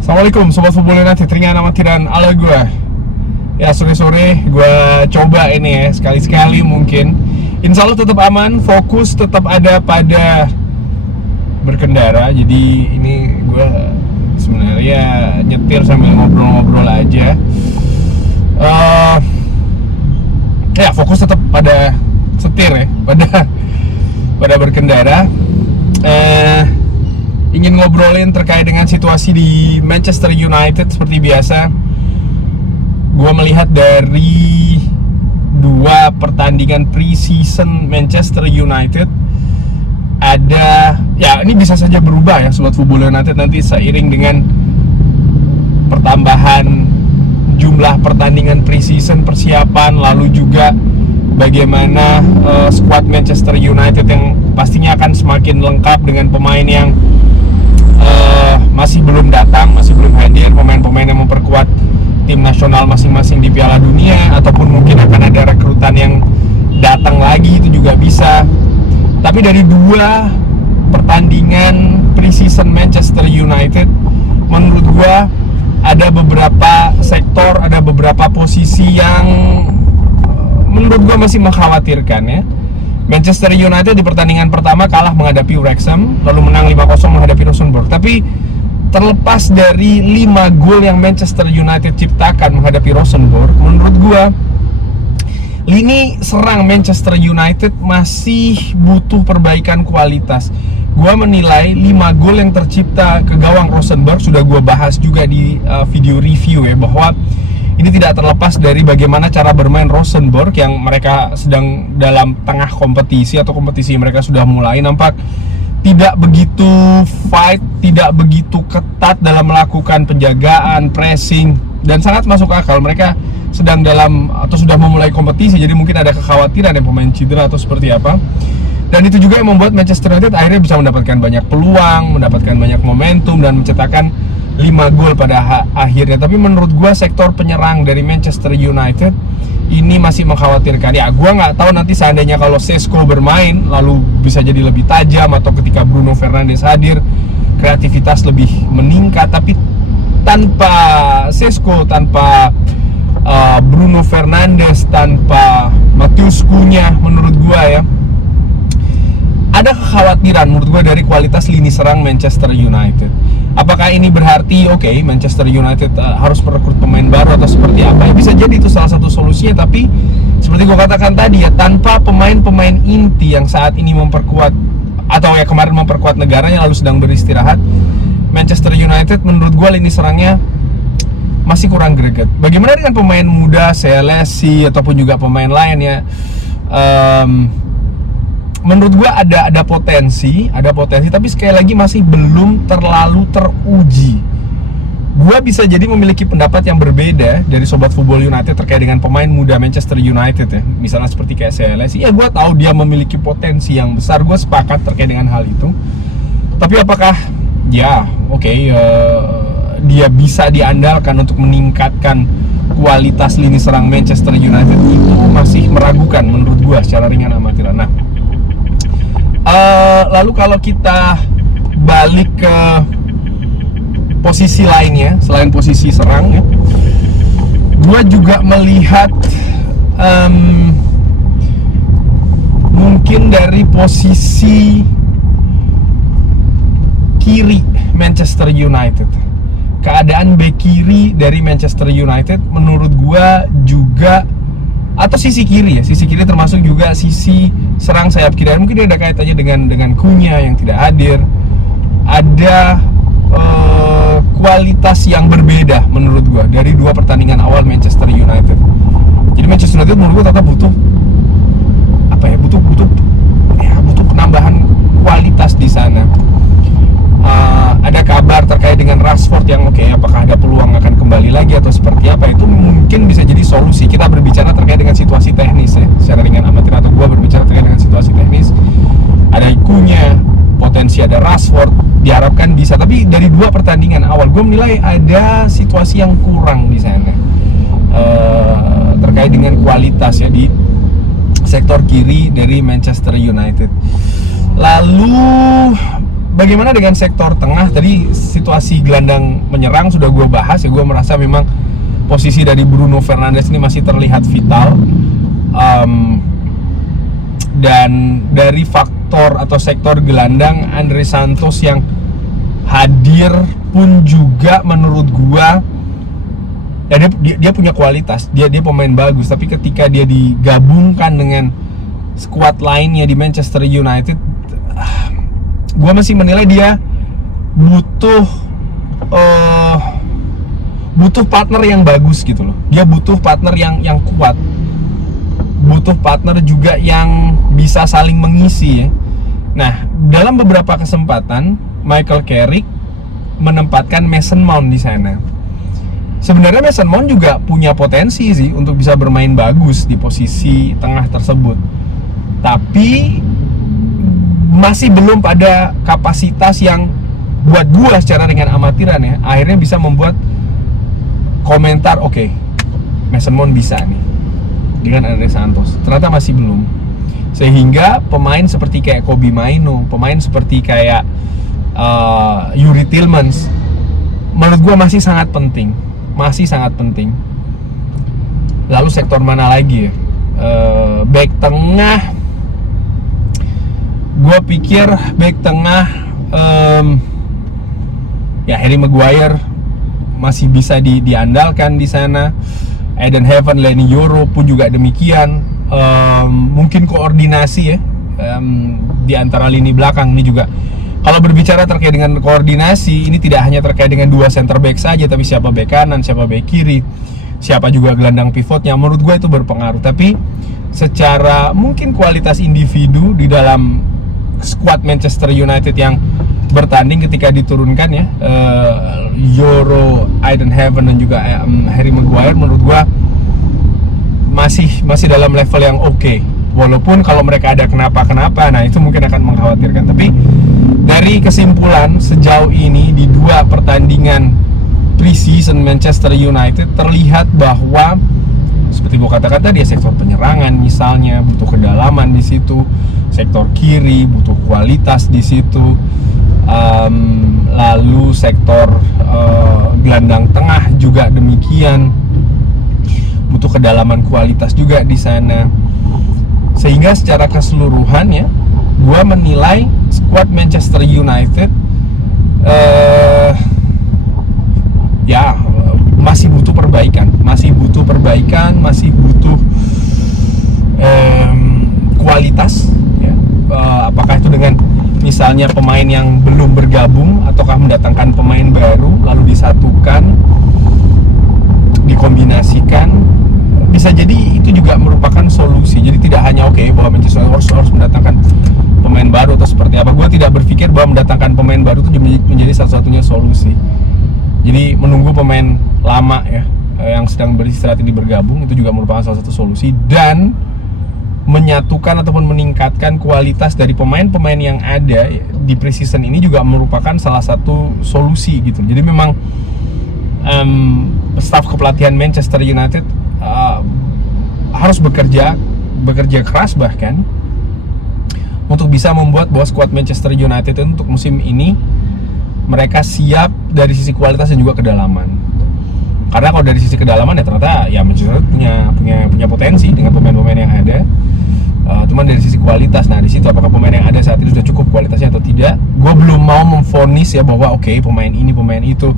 Assalamualaikum Sobat Football United, ringan amatiran ala gue. Ya sore-sore gue coba ini ya, sekali-sekali mungkin. Insya Allah tetap aman, fokus tetap ada pada berkendara. Jadi ini gue sebenarnya nyetir sambil ngobrol-ngobrol aja. Ya fokus tetap pada setir ya, pada berkendara. Ingin ngobrolin terkait dengan situasi di Manchester United. Seperti biasa, gue melihat dari dua pertandingan pre-season Manchester United, ada, ya ini bisa saja berubah ya Sobat Football United nanti seiring dengan pertambahan jumlah pertandingan pre-season, persiapan, lalu juga bagaimana squad Manchester United yang pastinya akan semakin lengkap dengan pemain yang masih belum datang, masih belum hadir, pemain-pemain yang memperkuat tim nasional masing-masing di Piala Dunia, ataupun mungkin akan ada rekrutan yang datang lagi, itu juga bisa. Tapi dari dua pertandingan pre-season Manchester United, menurut gua ada beberapa sektor, ada beberapa posisi yang menurut gua masih mengkhawatirkan ya. Manchester United di pertandingan pertama kalah menghadapi Wrexham, lalu menang 5-0 menghadapi Rosenborg. Tapi terlepas dari 5 gol yang Manchester United ciptakan menghadapi Rosenborg, menurut gua lini serang Manchester United masih butuh perbaikan kualitas. Gua menilai 5 gol yang tercipta ke gawang Rosenborg, sudah gua bahas juga di video review ya, bahwa ini tidak terlepas dari bagaimana cara bermain Rosenborg yang mereka sedang dalam tengah kompetisi, atau kompetisi mereka sudah mulai, nampak tidak begitu fight, tidak begitu ketat dalam melakukan penjagaan, pressing, dan sangat masuk akal. Mereka sedang dalam atau sudah memulai kompetisi, jadi mungkin ada kekhawatiran yang pemain cedera atau seperti apa. Dan itu juga yang membuat Manchester United akhirnya bisa mendapatkan banyak peluang, mendapatkan banyak momentum, dan mencetakkan 5 gol pada akhirnya. Tapi menurut gua sektor penyerang dari Manchester United ini masih mengkhawatirkan. Ya gua nggak tahu nanti seandainya kalau Šeško bermain lalu bisa jadi lebih tajam, atau ketika Bruno Fernandes hadir kreativitas lebih meningkat. Tapi tanpa Šeško, tanpa Bruno Fernandes, tanpa Matheus Cunha, menurut gua ya ada kekhawatiran menurut gue dari kualitas lini serang Manchester United. Apakah ini berarti oke, Manchester United harus merekrut pemain baru atau seperti apa? Ya, bisa jadi itu salah satu solusinya. Tapi seperti gue katakan tadi ya, tanpa pemain-pemain inti yang saat ini memperkuat, atau ya kemarin memperkuat negaranya lalu sedang beristirahat, Manchester United menurut gue lini serangnya masih kurang greget. Bagaimana dengan pemain muda, Selassie ataupun juga pemain lain ya? Menurut gua ada potensi, tapi sekali lagi masih belum terlalu teruji. Gua bisa jadi memiliki pendapat yang berbeda dari Sobat Football United terkait dengan pemain muda Manchester United ya. Misalnya seperti kayak Selassie, ya gua tahu dia memiliki potensi yang besar, gua sepakat terkait dengan hal itu. Tapi apakah ya dia bisa diandalkan untuk meningkatkan kualitas lini serang Manchester United, itu masih meragukan menurut gua secara ringan amatiran. Nah, lalu kalau kita balik ke posisi lainnya selain posisi serang ya, gue juga melihat mungkin dari posisi kiri Manchester United, keadaan bek kiri dari Manchester United menurut gue juga, atau sisi kiri termasuk juga sisi serang sayap kiri, mungkin ada kaitannya dengan Cunha yang tidak hadir. Ada kualitas yang berbeda menurut gua dari dua pertandingan awal Manchester United. Jadi Manchester United menurut gua tetap butuh penambahan kualitas di sana. Ada kabar terkait dengan Rashford yang apakah ada peluang akan kembali lagi atau seperti apa, itu mungkin bisa jadi solusi. Kita berbicara terkait dengan situasi teknis ya, secara ringan amatir, atau gua berbicara terkait dengan situasi teknis. Ada Cunha, potensi ada Rashford, diharapkan bisa. Tapi dari dua pertandingan awal gua menilai ada situasi yang kurang di sana terkait dengan kualitas ya di sektor kiri dari Manchester United. Lalu bagaimana dengan sektor tengah? Tadi situasi gelandang menyerang sudah gue bahas ya. Gue merasa memang posisi dari Bruno Fernandes ini masih terlihat vital. Dan dari faktor atau sektor gelandang, Andre Santos yang hadir pun juga menurut gue ya dia punya kualitas, dia pemain bagus. Tapi ketika dia digabungkan dengan skuad lainnya di Manchester United, gue masih menilai dia butuh partner yang bagus gitu loh. Dia butuh partner yang kuat, butuh partner juga yang bisa saling mengisi ya. Nah, dalam beberapa kesempatan Michael Carrick menempatkan Mason Mount di sana. Sebenarnya Mason Mount juga punya potensi sih untuk bisa bermain bagus di posisi tengah tersebut, tapi masih belum pada kapasitas yang buat gua secara dengan amatiran ya, akhirnya bisa membuat komentar, oke, Mason Mount bisa nih dengan Andre Santos. Ternyata masih belum. Sehingga pemain seperti kayak Kobbie Mainoo, pemain seperti kayak Youri Tielemans, menurut gua masih sangat penting. Lalu sektor mana lagi ya? Back tengah, gue pikir back tengah ya Harry Maguire masih bisa diandalkan di sana. Eden Hazard, Leny Yoro pun juga demikian. Mungkin koordinasi ya di antara lini belakang ini juga. Kalau berbicara terkait dengan koordinasi, ini tidak hanya terkait dengan dua center back saja, tapi siapa back kanan, siapa back kiri, siapa juga gelandang pivotnya. Menurut gue itu berpengaruh. Tapi secara mungkin kualitas individu di dalam skuad Manchester United yang bertanding ketika diturunkan ya, Yoro, Eden Hazard dan juga Harry Maguire, menurut gue masih dalam level yang oke. Walaupun kalau mereka ada kenapa-kenapa, nah itu mungkin akan mengkhawatirkan. Tapi dari kesimpulan sejauh ini di dua pertandingan pre-season Manchester United, terlihat bahwa seperti gue katakan tadi, sektor penyerangan misalnya butuh kedalaman di situ, sektor kiri butuh kualitas di situ, lalu sektor gelandang tengah juga demikian, butuh kedalaman kualitas juga di sana. Sehingga secara keseluruhan ya, gue menilai skuad Manchester United ya masih butuh perbaikan, masih butuh kualitas ya. Apakah itu dengan misalnya pemain yang belum bergabung, ataukah mendatangkan pemain baru lalu disatukan, dikombinasikan, bisa jadi itu juga merupakan solusi. Jadi tidak hanya bahwa Manchester United harus mendatangkan pemain baru atau seperti apa. Gue tidak berpikir bahwa mendatangkan pemain baru itu menjadi satu-satunya solusi. Jadi menunggu pemain lama ya yang sedang beristirahat ini bergabung, itu juga merupakan salah satu solusi. Dan menyatukan ataupun meningkatkan kualitas dari pemain-pemain yang ada di pre-season ini juga merupakan salah satu solusi gitu. Jadi memang staf kepelatihan Manchester United harus bekerja keras bahkan untuk bisa membuat bahwa skuad Manchester United untuk musim ini mereka siap dari sisi kualitas dan juga kedalaman. Karena kalau dari sisi kedalaman ya ternyata ya Manchester United punya potensi dengan pemain-pemain yang ada. Cuman dari sisi kualitas, nah di situ apakah pemain yang ada saat ini sudah cukup kualitasnya atau tidak? Gue belum mau memvonis ya bahwa pemain ini pemain itu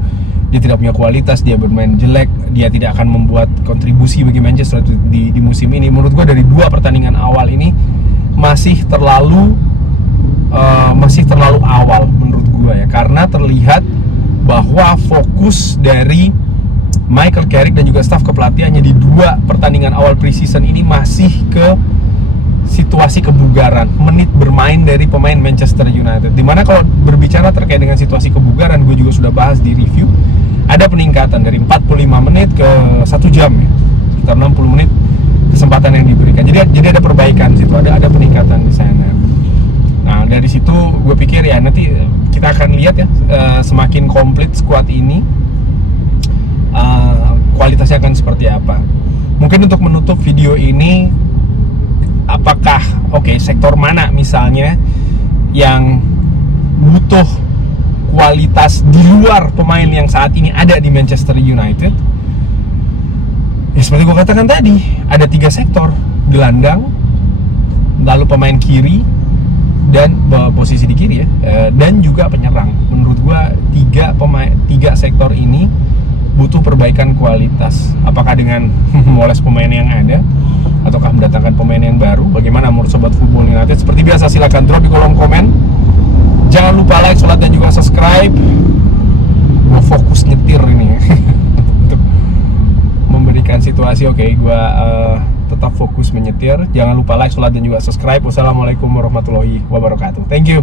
dia tidak punya kualitas, dia bermain jelek, dia tidak akan membuat kontribusi bagi Manchester di musim ini. Menurut gue dari dua pertandingan awal ini masih terlalu awal menurut gue ya, karena terlihat bahwa fokus dari Michael Carrick dan juga staf kepelatihannya di dua pertandingan awal pre-season ini masih ke situasi kebugaran, menit bermain dari pemain Manchester United. Dimana kalau berbicara terkait dengan situasi kebugaran, gue juga sudah bahas di review, ada peningkatan dari 45 menit ke 1 jam ya, sekitar 60 menit kesempatan yang diberikan. Jadi ada perbaikan situ, ada peningkatan di sana. Nah dari situ gue pikir ya nanti kita akan lihat ya, semakin komplit skuad ini kualitasnya akan seperti apa. Mungkin untuk menutup video ini, apakah sektor mana misalnya yang butuh kualitas di luar pemain yang saat ini ada di Manchester United. Ya seperti gue katakan tadi, ada 3 sektor: gelandang, lalu pemain kiri, dan posisi di kiri ya, dan juga penyerang. Menurut gue 3 sektor ini butuh perbaikan kualitas. Apakah dengan memoles pemain yang ada, ataukah mendatangkan pemain yang baru? Bagaimana menurut Sobat Football United? Seperti biasa, silahkan drop di kolom komen. Jangan lupa like, share, dan juga subscribe. Gue fokus nyetir ini untuk memberikan situasi. Oke, gue tetap fokus menyetir. Jangan lupa like, share, dan juga subscribe. Wassalamualaikum warahmatullahi wabarakatuh. Thank you.